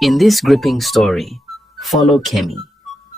In this gripping story, follow Kemi,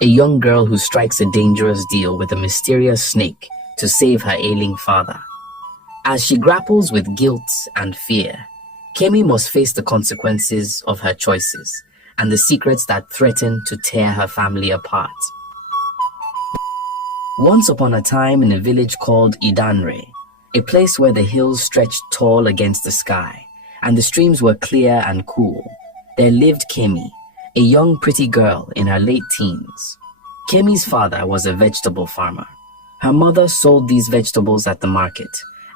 a young girl who strikes a dangerous deal with a mysterious snake to save her ailing father. As she grapples with guilt and fear, Kemi must face the consequences of her choices and the secrets that threaten to tear her family apart. Once upon a time in a village called Idanre, a place where the hills stretched tall against the sky and the streams were clear and cool, there lived Kemi, a young pretty girl in her late teens. Kemi's father was a vegetable farmer. Her mother sold these vegetables at the market,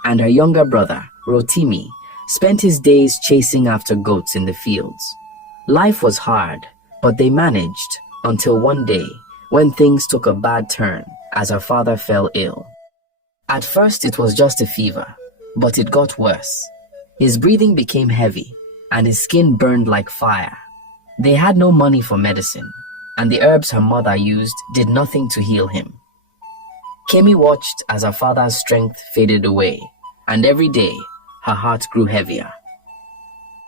and her younger brother, Rotimi, spent his days chasing after goats in the fields. Life was hard, but they managed until one day when things took a bad turn as her father fell ill. At first it was just a fever, but it got worse. His breathing became heavy and his skin burned like fire. They had no money for medicine, and the herbs her mother used did nothing to heal him. Kemi watched as her father's strength faded away, and every day her heart grew heavier.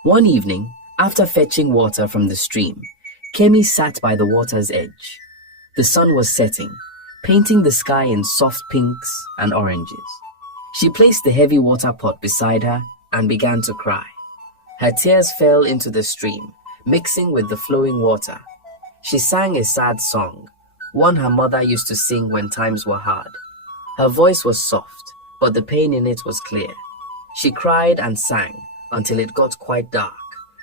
One evening, after fetching water from the stream, Kemi sat by the water's edge. The sun was setting, painting the sky in soft pinks and oranges. She placed the heavy water pot beside her and began to cry. Her tears fell into the stream, mixing with the flowing water. She sang a sad song, one her mother used to sing when times were hard. Her voice was soft, but the pain in it was clear. She cried and sang until it got quite dark,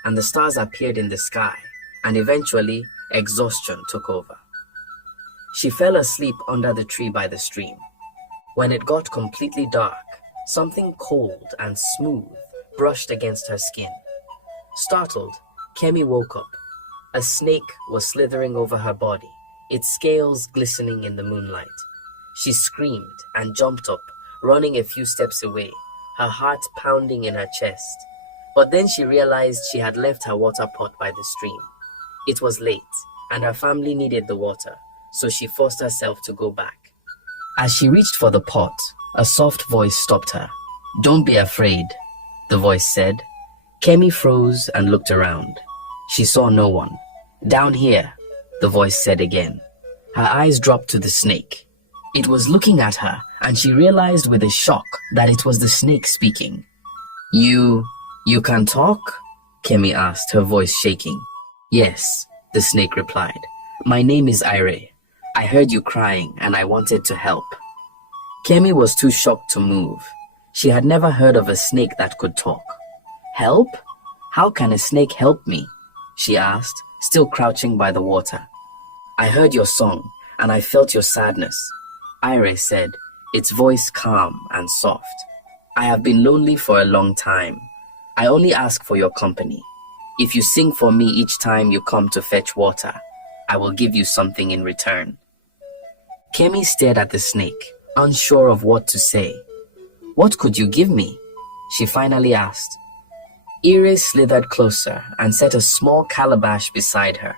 and the stars appeared in the sky, and eventually exhaustion took over. She fell asleep under the tree by the stream. When it got completely dark, something cold and smooth brushed against her skin. Startled, Kemi woke up. A snake was slithering over her body, its scales glistening in the moonlight. She screamed and jumped up, running a few steps away, her heart pounding in her chest. But then she realized she had left her water pot by the stream. It was late, and her family needed the water, so she forced herself to go back. As she reached for the pot, a soft voice stopped her. "Don't be afraid," the voice said. Kemi froze and looked around. She saw no one. "Down here," the voice said again. Her eyes dropped to the snake. It was looking at her, and she realized with a shock that it was the snake speaking. You can talk?" Kemi asked, her voice shaking. "Yes," the snake replied. "My name is Ire. I heard you crying and I wanted to help." Kemi was too shocked to move. She had never heard of a snake that could talk. "Help? How can a snake help me?" she asked, still crouching by the water. "I heard your song and I felt your sadness," Ire said, its voice calm and soft. "I have been lonely for a long time. I only ask for your company. If you sing for me each time you come to fetch water, I will give you something in return." Kemi stared at the snake, unsure of what to say. "What could you give me?" she finally asked. Ire slithered closer and set a small calabash beside her.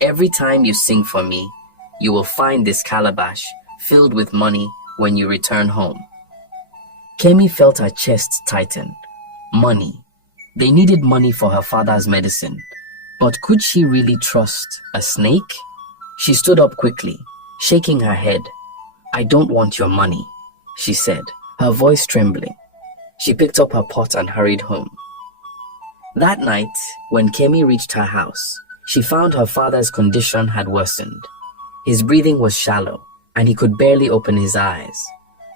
"Every time you sing for me, you will find this calabash filled with money when you return home." Kemi felt her chest tighten. Money. They needed money for her father's medicine. But could she really trust a snake? She stood up quickly, shaking her head. "I don't want your money," she said, her voice trembling. She picked up her pot and hurried home. That night, when Kemi reached her house, she found her father's condition had worsened. His breathing was shallow, and he could barely open his eyes.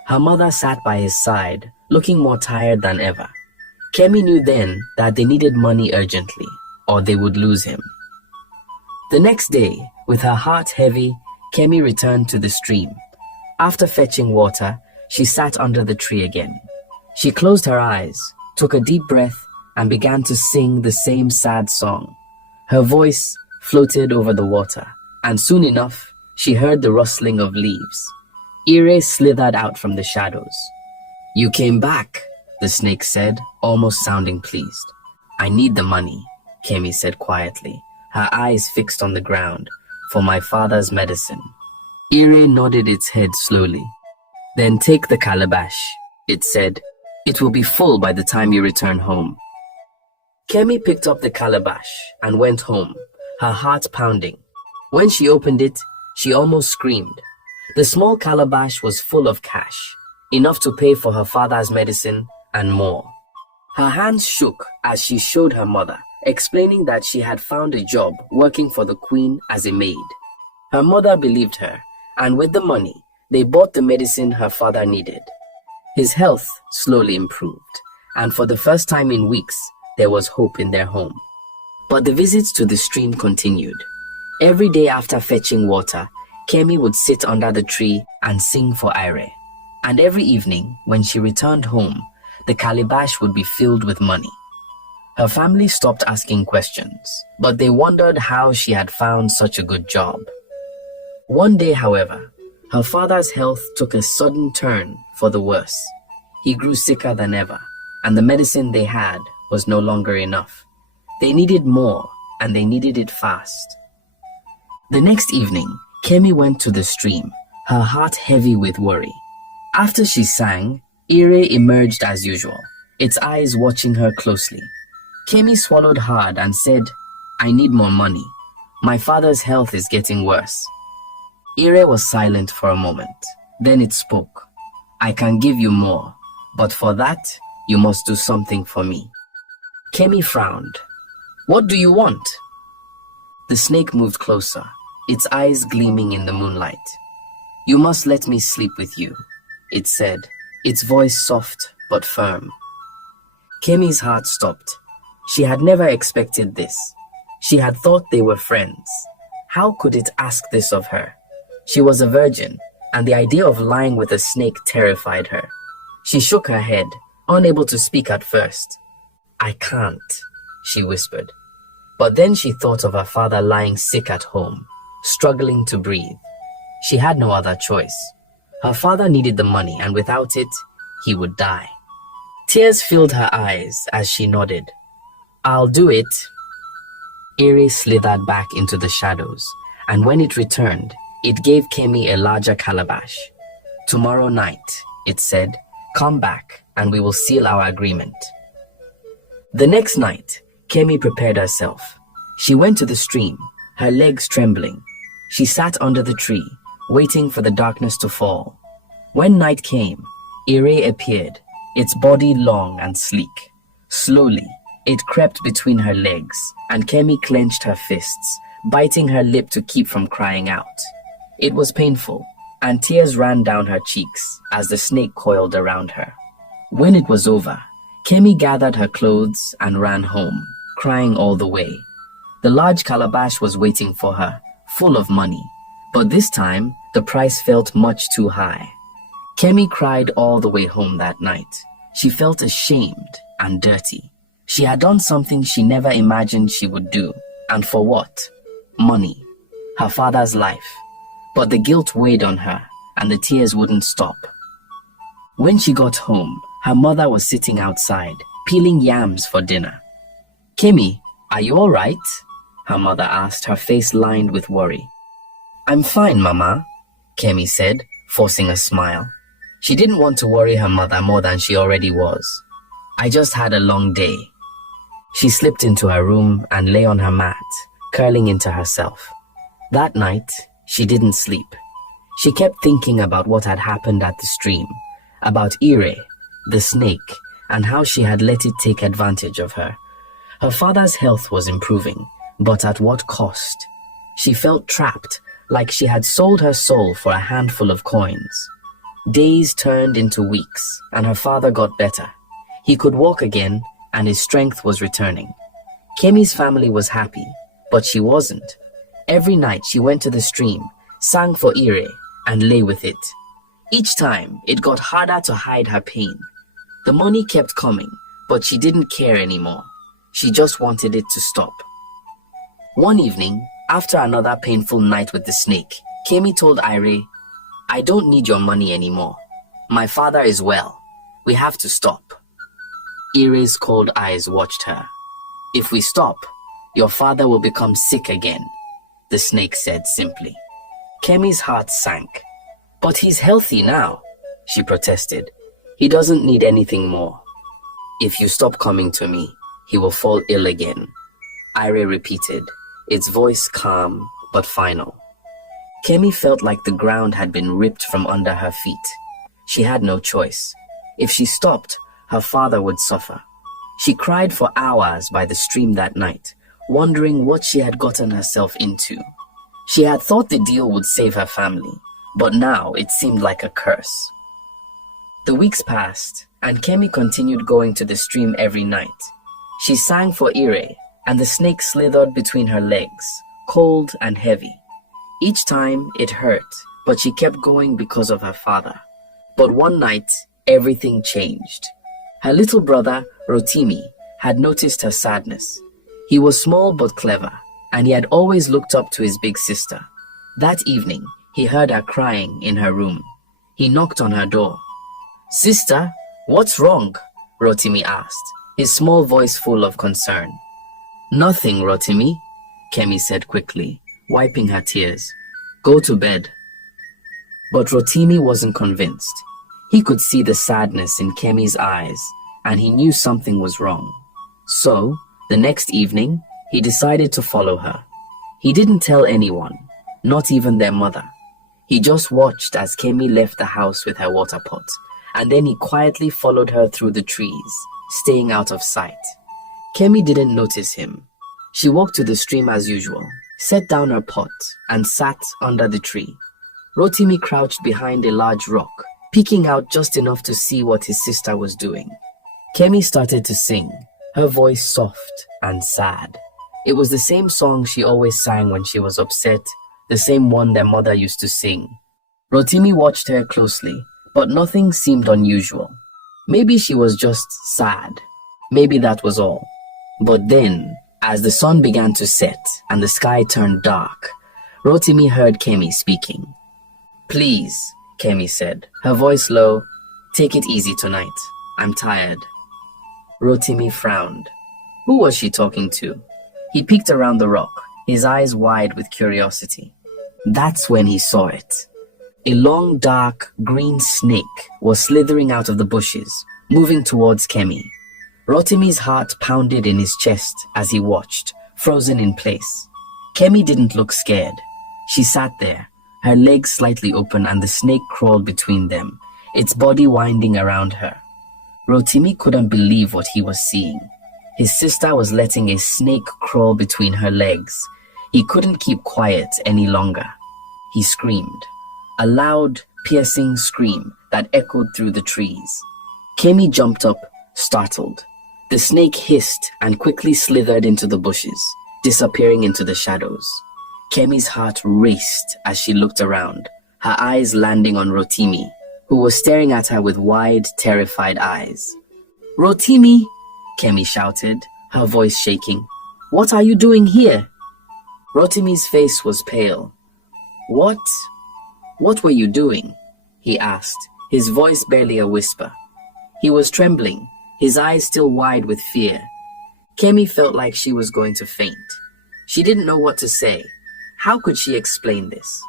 Her mother sat by his side, looking more tired than ever. Kemi knew then that they needed money urgently, or they would lose him. The next day, with her heart heavy, Kemi returned to the stream. After fetching water, she sat under the tree again. She closed her eyes, took a deep breath, and began to sing the same sad song. Her voice floated over the water, and soon enough, she heard the rustling of leaves. Ire slithered out from the shadows. "You came back," the snake said, almost sounding pleased. "I need the money," Kemi said quietly, her eyes fixed on the ground, "for my father's medicine." Ire nodded its head slowly. "Then take the calabash," it said. "It will be full by the time you return home." Kemi picked up the calabash and went home, her heart pounding. When she opened it, she almost screamed. The small calabash was full of cash, enough to pay for her father's medicine and more. Her hands shook as she showed her mother, explaining that she had found a job working for the queen as a maid. Her mother believed her, and with the money, they bought the medicine her father needed. His health slowly improved, and for the first time in weeks, there was hope in their home. But the visits to the stream continued. Every day after fetching water, Kemi would sit under the tree and sing for Ire. And every evening, when she returned home, the calabash would be filled with money. Her family stopped asking questions, but they wondered how she had found such a good job. One day, however, her father's health took a sudden turn for the worse. He grew sicker than ever, and the medicine they had was no longer enough. They needed more, and they needed it fast. The next evening, Kemi went to the stream, her heart heavy with worry. After she sang, Ire emerged as usual, its eyes watching her closely. Kemi swallowed hard and said, "I need more money. My father's health is getting worse." Ire was silent for a moment. Then it spoke. "I can give you more, but for that, you must do something for me." Kemi frowned. "What do you want?" The snake moved closer, its eyes gleaming in the moonlight. "You must let me sleep with you," it said, its voice soft but firm. Kemi's heart stopped. She had never expected this. She had thought they were friends. How could it ask this of her? She was a virgin, and the idea of lying with a snake terrified her. She shook her head, unable to speak at first. "I can't," she whispered. But then she thought of her father lying sick at home, struggling to breathe. She had no other choice. Her father needed the money, and without it, he would die. Tears filled her eyes as she nodded. "I'll do it." Ire slithered back into the shadows, and when it returned, it gave Kemi a larger calabash. "Tomorrow night," it said, "come back and we will seal our agreement." The next night, Kemi prepared herself. She went to the stream, her legs trembling. She sat under the tree, waiting for the darkness to fall. When night came, Ire appeared, its body long and sleek. Slowly, it crept between her legs, and Kemi clenched her fists, biting her lip to keep from crying out. It was painful, and tears ran down her cheeks as the snake coiled around her. When it was over, Kemi gathered her clothes and ran home, crying all the way. The large calabash was waiting for her, full of money, but this time the price felt much too high. Kemi cried all the way home that night. She felt ashamed and dirty. She had done something she never imagined she would do. And for what? Money. Her father's life. But the guilt weighed on her, and the tears wouldn't stop. When she got home, her mother was sitting outside, peeling yams for dinner. "Kemi, are you all right?" her mother asked, her face lined with worry. "I'm fine, Mama," Kemi said, forcing a smile. She didn't want to worry her mother more than she already was. "I just had a long day." She slipped into her room and lay on her mat, curling into herself. That night, she didn't sleep. She kept thinking about what had happened at the stream, about Ire, the snake, and how she had let it take advantage of her. Her father's health was improving, but at what cost? She felt trapped, like she had sold her soul for a handful of coins. Days turned into weeks, and her father got better. He could walk again, and his strength was returning. Kemi's family was happy, but she wasn't. Every night she went to the stream, sang for Ire, and lay with it. Each time, it got harder to hide her pain. The money kept coming, but she didn't care anymore. She just wanted it to stop. One evening, after another painful night with the snake, Kemi told Ire, "I don't need your money anymore. My father is well. We have to stop." Ire's cold eyes watched her. "If we stop, your father will become sick again," the snake said simply. Kemi's heart sank. "But he's healthy now," she protested. "He doesn't need anything more. If you stop coming to me, he will fall ill again, Ire repeated, its voice calm but final. Kemi felt like the ground had been ripped from under her feet. She had no choice. If she stopped, her father would suffer. She cried for hours by the stream that night, wondering what she had gotten herself into. She had thought the deal would save her family, but now it seemed like a curse. The weeks passed, and Kemi continued going to the stream every night. She sang for Ire, and the snake slithered between her legs, cold and heavy. Each time it hurt, but she kept going because of her father. But one night, everything changed. Her little brother, Rotimi, had noticed her sadness. He was small but clever, and he had always looked up to his big sister. That evening, he heard her crying in her room. He knocked on her door. "Sister, what's wrong?" Rotimi asked, his small voice full of concern. "Nothing, Rotimi," Kemi said quickly, wiping her tears. "Go to bed." But Rotimi wasn't convinced. He could see the sadness in Kemi's eyes, and he knew something was wrong. So, the next evening, he decided to follow her. He didn't tell anyone, not even their mother. He just watched as Kemi left the house with her water pot, and then he quietly followed her through the trees, staying out of sight. Kemi didn't notice him. She walked to the stream as usual, set down her pot, and sat under the tree. Rotimi crouched behind a large rock, peeking out just enough to see what his sister was doing. Kemi started to sing, her voice soft and sad. It was the same song she always sang when she was upset, the same one their mother used to sing. Rotimi watched her closely, but nothing seemed unusual. Maybe she was just sad. Maybe that was all. But then, as the sun began to set and the sky turned dark, Rotimi heard Kemi speaking. "Please," Kemi said, her voice low, "take it easy tonight. I'm tired." Rotimi frowned. Who was she talking to? He peeked around the rock, his eyes wide with curiosity. That's when he saw it. A long, dark, green snake was slithering out of the bushes, moving towards Kemi. Rotimi's heart pounded in his chest as he watched, frozen in place. Kemi didn't look scared. She sat there, her legs slightly open and the snake crawled between them, its body winding around her. Rotimi couldn't believe what he was seeing. His sister was letting a snake crawl between her legs. He couldn't keep quiet any longer. He screamed, a loud, piercing scream that echoed through the trees. Kemi jumped up, startled. The snake hissed and quickly slithered into the bushes, disappearing into the shadows. Kemi's heart raced as she looked around, her eyes landing on Rotimi, who was staring at her with wide, terrified eyes. "Rotimi!" Kemi shouted, her voice shaking. "What are you doing here?" Rotimi's face was pale. What were you doing?" he asked, his voice barely a whisper. He was trembling, his eyes still wide with fear. Kemi felt like she was going to faint. She didn't know what to say. How could she explain this?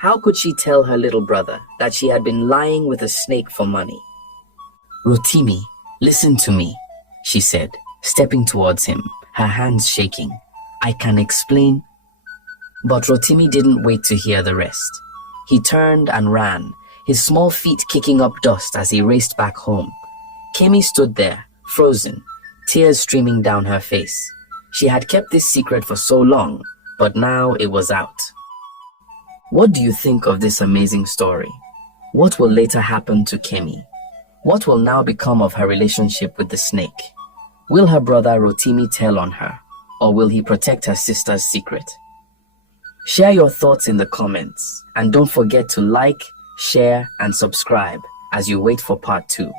How could she tell her little brother that she had been lying with a snake for money? "Rotimi, listen to me," she said, stepping towards him, her hands shaking. "I can explain." But Rotimi didn't wait to hear the rest. He turned and ran, his small feet kicking up dust as he raced back home. Kemi stood there, frozen, tears streaming down her face. She had kept this secret for so long, but now it was out. What do you think of this amazing story? What will later happen to Kemi? What will now become of her relationship with the snake? Will her brother Rotimi tell on her, or will he protect her sister's secret? Share your thoughts in the comments, and don't forget to like, share, and subscribe as you wait for part 2.